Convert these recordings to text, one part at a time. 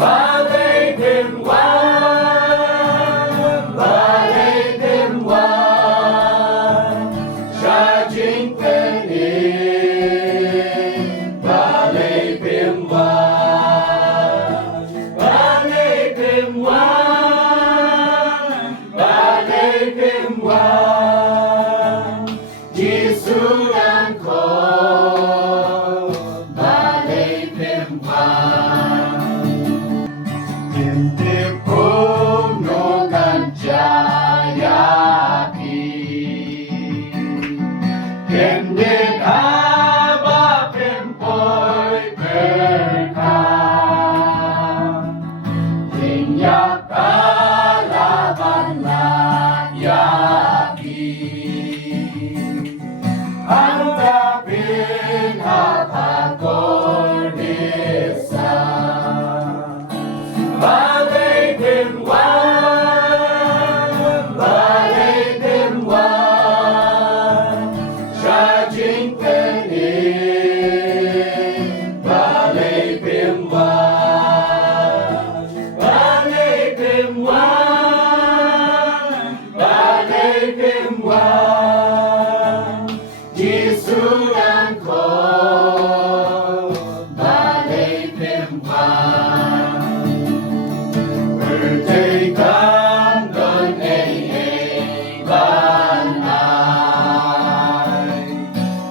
Balay Pimwan, Siya Jing Penin, Balay Pimwan, Balay Pimwan, Balay Pimwan, Jisuran ko, Balay Pimwan. Tintip puno ng jayaki, Kendit haba pimpoy berka, Tinyak kalaban layaki, Antapin hapagor desa. Balay Pimwan, Siya Jing Penin, Balay Pimwan, Balay Pimwan, Balay Pimwan, Jisuran ko, Balay Pimwan. Bertekan dan banai,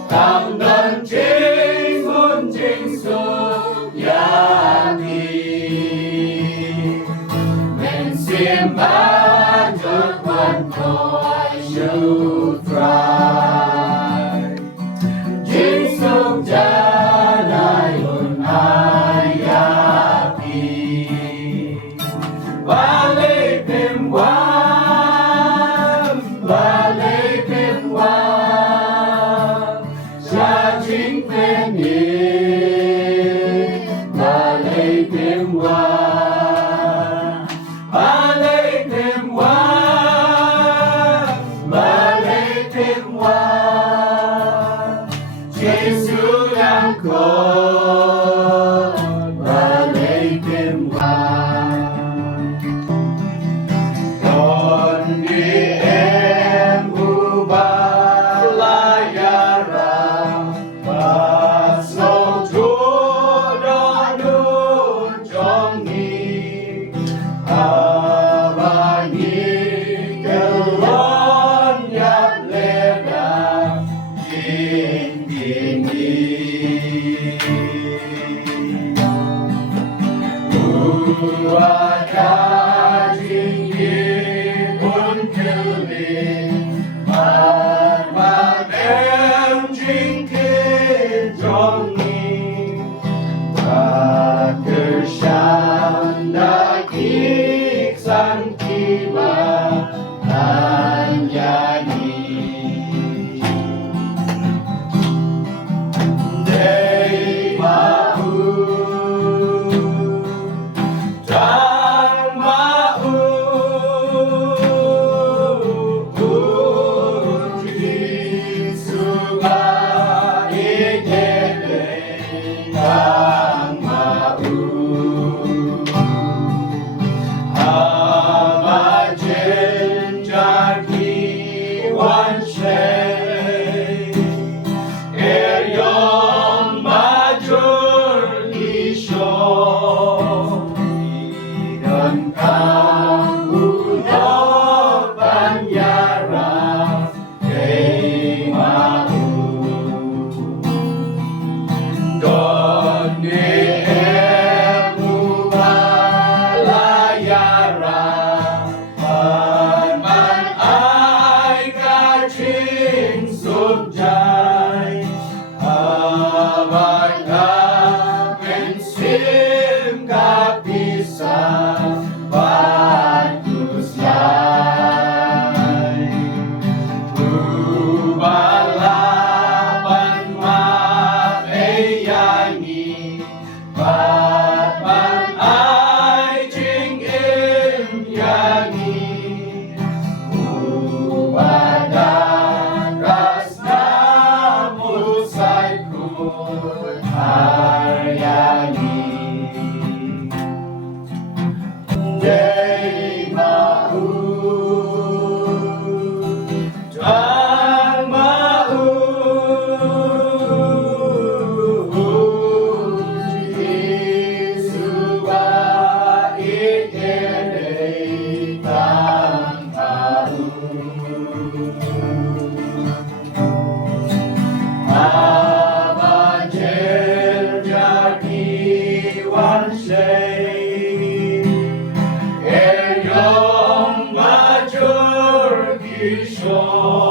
Tam dan jing hun jing suk yati, Men simpan jut wan koi shu trai, Jing suk janai hun ayati. Balay Pimwan, Siya Jing Penin, Balay Pimwan, Balay Pimwan, Balay Pimwan, Jisuran ko, Balay Pimwan. Di embu balayara, Pasno jodoh nun jongi, Abani kelon yap leda, Jing tinggi. Buat jinggi pun keli, Madem jingki jongi, Pakershan dakik san kiba anjani. Day mahu, Tan Day maut, Tuhan maut, Yesus baik ini tanpa Abajel jadi wansai, Eyong bajur kisah.